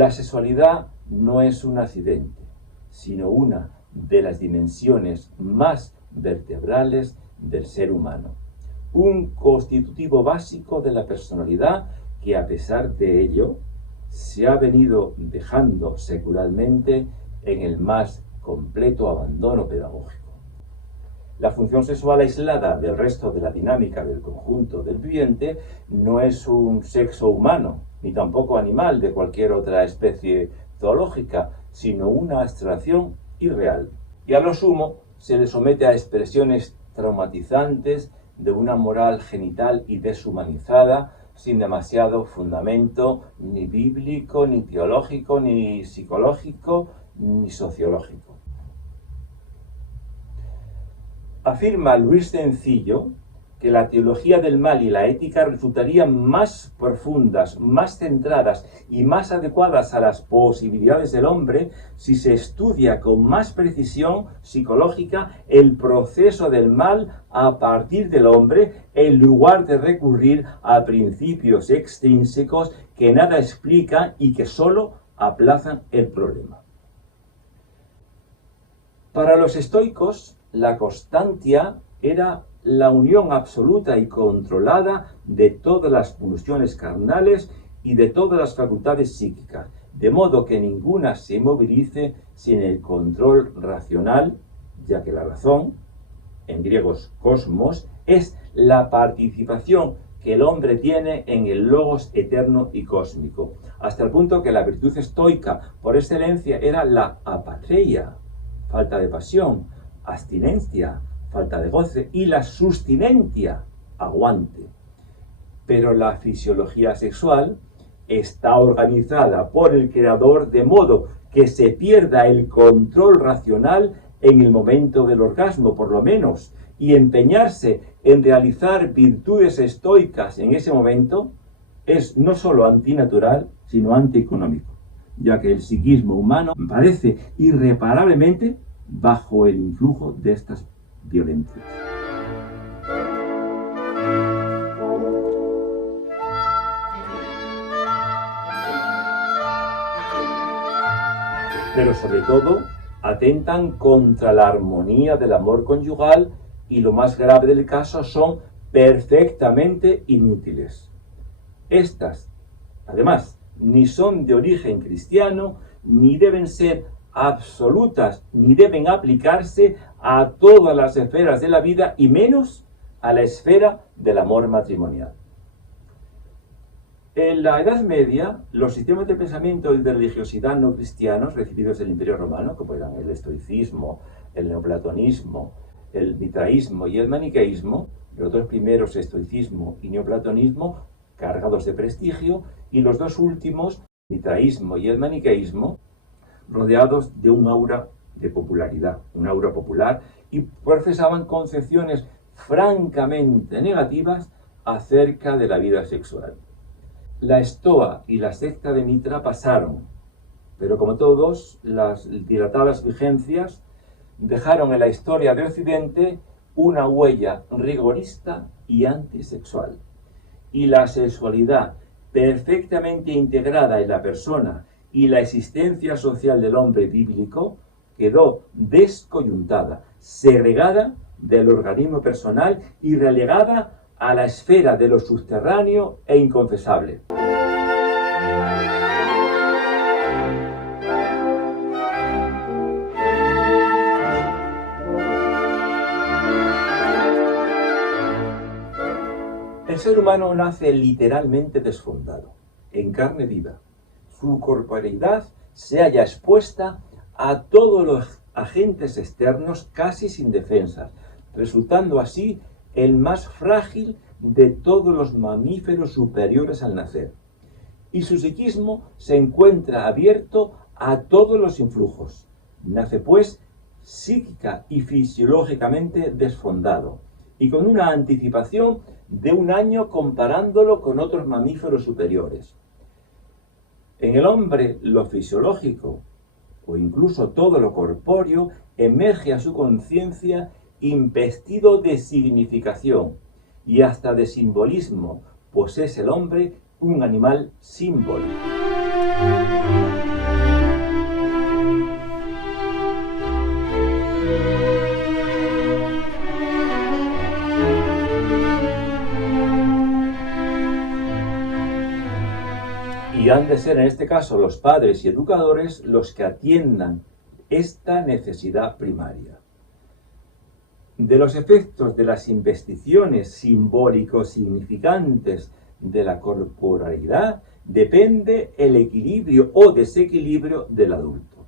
La sexualidad no es un accidente, sino una de las dimensiones más vertebrales del ser humano. Un constitutivo básico de la personalidad que, a pesar de ello, se ha venido dejando secularmente en el más completo abandono pedagógico. La función sexual aislada del resto de la dinámica del conjunto del viviente no es un sexo humano, ni tampoco animal de cualquier otra especie zoológica, sino una abstracción irreal. Y a lo sumo se le somete a expresiones traumatizantes de una moral genital y deshumanizada, sin demasiado fundamento ni bíblico, ni teológico, ni psicológico, ni sociológico. Afirma Luis Sencillo que la teología del mal y la ética resultarían más profundas, más centradas y más adecuadas a las posibilidades del hombre si se estudia con más precisión psicológica el proceso del mal a partir del hombre, en lugar de recurrir a principios extrínsecos que nada explican y que solo aplazan el problema. Para los estoicos, la constancia era la unión absoluta y controlada de todas las pulsiones carnales y de todas las facultades psíquicas, de modo que ninguna se movilice sin el control racional, ya que la razón, en griego cosmos, es la participación que el hombre tiene en el logos eterno y cósmico, hasta el punto que la virtud estoica por excelencia era la apatreia, falta de pasión, abstinencia, falta de goce, y la sustinentia, aguante. Pero la fisiología sexual está organizada por el creador de modo que se pierda el control racional en el momento del orgasmo, por lo menos, y empeñarse en realizar virtudes estoicas en ese momento es no solo antinatural, sino antieconómico, ya que el psiquismo humano padece irreparablemente bajo el influjo de estas violencias. Pero sobre todo atentan contra la armonía del amor conyugal y, lo más grave del caso, son perfectamente inútiles. Estas, además, ni son de origen cristiano, ni deben ser absolutas, ni deben aplicarse a todas las esferas de la vida y menos a la esfera del amor matrimonial. En la Edad Media, los sistemas de pensamiento y de religiosidad no cristianos recibidos del Imperio Romano, como eran el estoicismo, el neoplatonismo, el mitraísmo y el maniqueísmo, los dos primeros, estoicismo y neoplatonismo, cargados de prestigio, y los dos últimos, mitraísmo y el maniqueísmo, rodeados de un aura de popularidad, un aura popular, y profesaban concepciones francamente negativas acerca de la vida sexual. La Estoa y la secta de Mitra pasaron, pero como todos, las dilatadas vigencias dejaron en la historia de Occidente una huella rigorista y antisexual. Y la sexualidad perfectamente integrada en la persona y la existencia social del hombre bíblico quedó descoyuntada, segregada del organismo personal y relegada a la esfera de lo subterráneo e inconfesable. El ser humano nace literalmente desfondado, en carne viva. Su corporeidad se halla expuesta a todos los agentes externos casi sin defensas, resultando así el más frágil de todos los mamíferos superiores al nacer. Y su psiquismo se encuentra abierto a todos los influjos. Nace pues psíquica y fisiológicamente desfondado, y con una anticipación de un año comparándolo con otros mamíferos superiores. En el hombre, lo fisiológico, o incluso todo lo corpóreo, emerge a su conciencia investido de significación y hasta de simbolismo, pues es el hombre un animal símbolo. han de ser en este caso los padres y educadores los que atiendan esta necesidad primaria. De los efectos de las investiciones simbólicos significantes de la corporalidad depende el equilibrio o desequilibrio del adulto.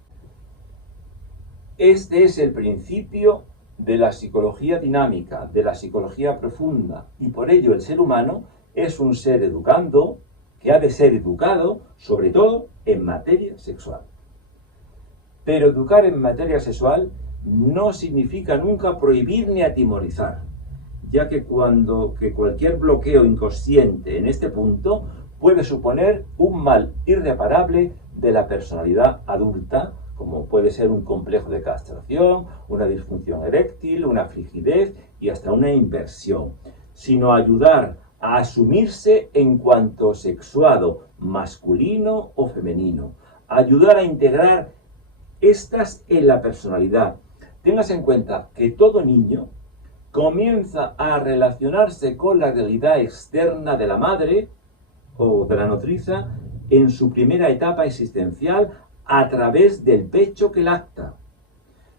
Este es el principio de la psicología dinámica, de la psicología profunda, y por ello el ser humano es un ser educando que ha de ser educado, sobre todo en materia sexual. Pero educar en materia sexual no significa nunca prohibir ni atimorizar, ya que cualquier bloqueo inconsciente en este punto puede suponer un mal irreparable de la personalidad adulta, como puede ser un complejo de castración, una disfunción eréctil, una frigidez y hasta una inversión, sino ayudar a asumirse en cuanto sexuado masculino o femenino, ayudar a integrar estas en la personalidad. Tengas en cuenta que todo niño comienza a relacionarse con la realidad externa de la madre o de la nodriza en su primera etapa existencial a través del pecho que lacta.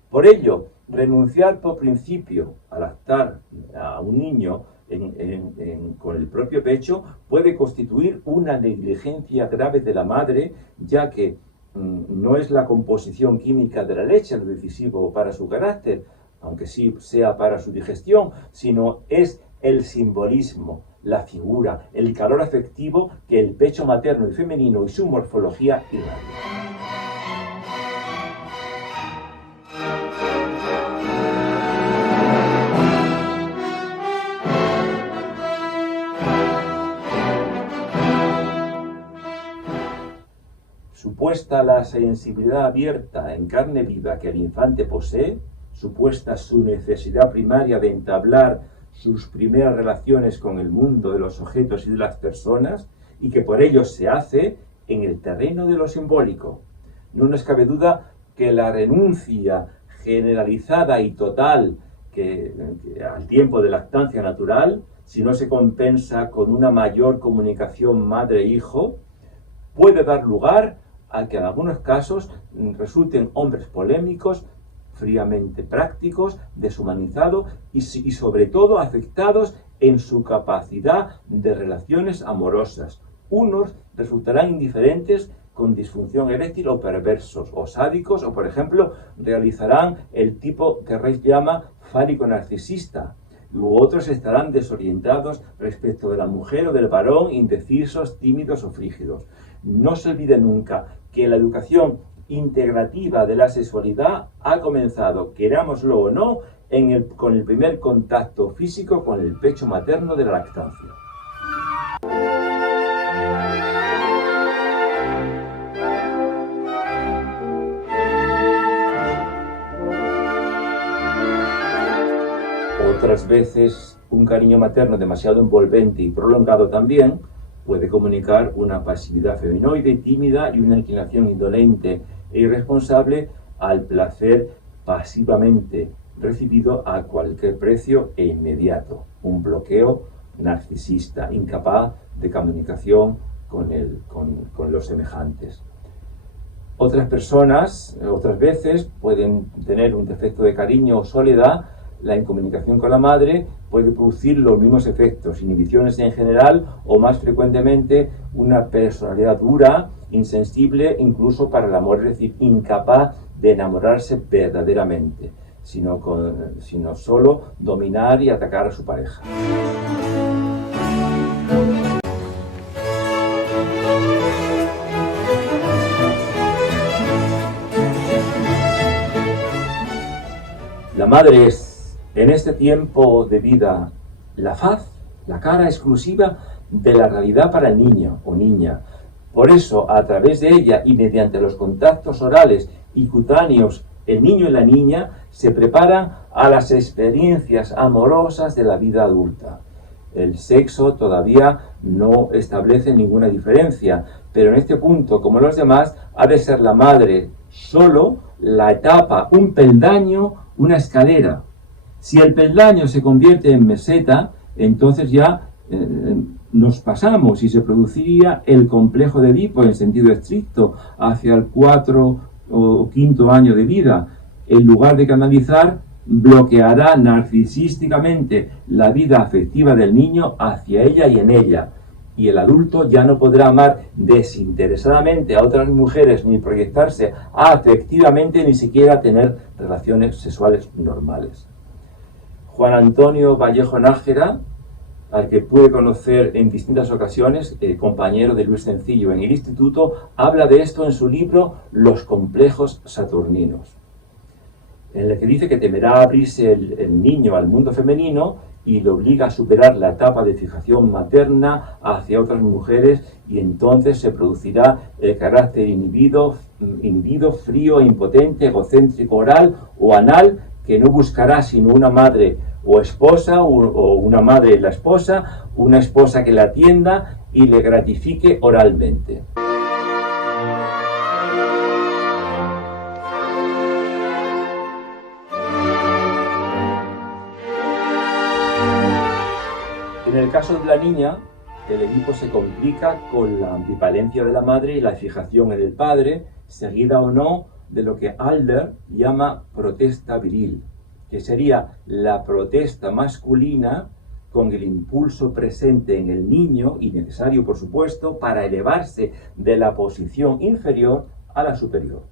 Por ello, renunciar por principio a lactar a un niño con el propio pecho puede constituir una negligencia grave de la madre, ya que no es la composición química de la leche lo decisivo para su carácter, aunque sí sea para su digestión, sino es el simbolismo, la figura, el calor afectivo que el pecho materno y femenino y su morfología irradian. Supuesta la sensibilidad abierta en carne viva que el infante posee, supuesta su necesidad primaria de entablar sus primeras relaciones con el mundo de los objetos y de las personas, y que por ello se hace en el terreno de lo simbólico. No nos cabe duda que la renuncia generalizada y total al tiempo de lactancia natural, si no se compensa con una mayor comunicación madre-hijo, puede dar lugar a que en algunos casos resulten hombres polémicos, fríamente prácticos, deshumanizados y sobre todo afectados en su capacidad de relaciones amorosas. Unos resultarán indiferentes con disfunción eréctil o perversos o sádicos o, por ejemplo, realizarán el tipo que Reich llama fálico narcisista. U otros estarán desorientados respecto de la mujer o del varón, indecisos, tímidos o frígidos. No se olvide nunca que la educación integrativa de la sexualidad ha comenzado, querámoslo o no, con el primer contacto físico con el pecho materno de la lactancia. Otras veces, un cariño materno demasiado envolvente y prolongado también puede comunicar una pasividad feminoide y tímida y una inclinación indolente e irresponsable al placer pasivamente recibido a cualquier precio e inmediato. Un bloqueo narcisista, incapaz de comunicación con los semejantes. Otras personas, otras veces, pueden tener un defecto de cariño o soledad. La incomunicación con la madre puede producir los mismos efectos, inhibiciones en general o más frecuentemente una personalidad dura, insensible incluso para el amor, es decir, incapaz de enamorarse verdaderamente, sino solo dominar y atacar a su pareja. La madre es, en este tiempo de vida, la faz, la cara exclusiva de la realidad para el niño o niña. Por eso, a través de ella y mediante los contactos orales y cutáneos, el niño y la niña se preparan a las experiencias amorosas de la vida adulta. El sexo todavía no establece ninguna diferencia, pero en este punto, como los demás, ha de ser la madre solo la etapa, un peldaño, una escalera. Si el peldaño se convierte en meseta, entonces ya nos pasamos y se produciría el complejo de Edipo en sentido estricto hacia el 4 o 5 año de vida. En lugar de canalizar, bloqueará narcisísticamente la vida afectiva del niño hacia ella y en ella. Y el adulto ya no podrá amar desinteresadamente a otras mujeres ni proyectarse afectivamente ni siquiera tener relaciones sexuales normales. Juan Antonio Vallejo Nájera, al que pude conocer en distintas ocasiones, compañero de Luis Sencillo en el instituto, habla de esto en su libro Los complejos saturninos, en el que dice que temerá abrirse el niño al mundo femenino y le obliga a superar la etapa de fijación materna hacia otras mujeres, y entonces se producirá el carácter inhibido, frío, impotente, egocéntrico, oral o anal, que no buscará sino una madre o esposa, o una madre la esposa, una esposa que la atienda y le gratifique oralmente. En el caso de la niña, el Edipo se complica con la ambivalencia de la madre y la fijación en el padre, seguida o no de lo que Adler llama protesta viril, que sería la protesta masculina con el impulso presente en el niño, y necesario por supuesto, para elevarse de la posición inferior a la superior.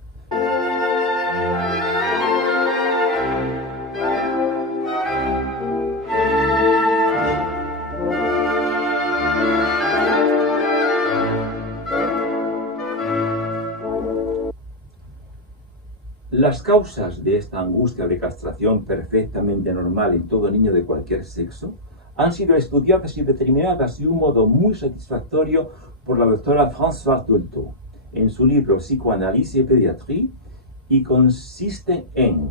Las causas de esta angustia de castración perfectamente normal en todo niño de cualquier sexo han sido estudiadas y determinadas de un modo muy satisfactorio por la doctora Françoise Dolto en su libro Psicoanálisis y Pediatría, y consisten en,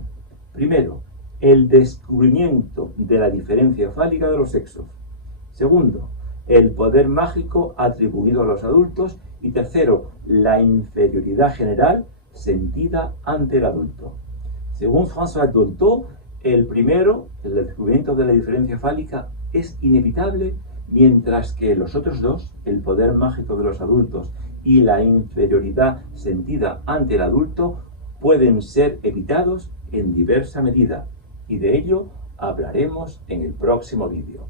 primero, el descubrimiento de la diferencia fálica de los sexos; segundo, el poder mágico atribuido a los adultos; y tercero, la inferioridad general sentida ante el adulto. Según François Dolto, el primero, el descubrimiento de la diferencia fálica, es inevitable, mientras que los otros dos, el poder mágico de los adultos y la inferioridad sentida ante el adulto, pueden ser evitados en diversa medida, y de ello hablaremos en el próximo vídeo.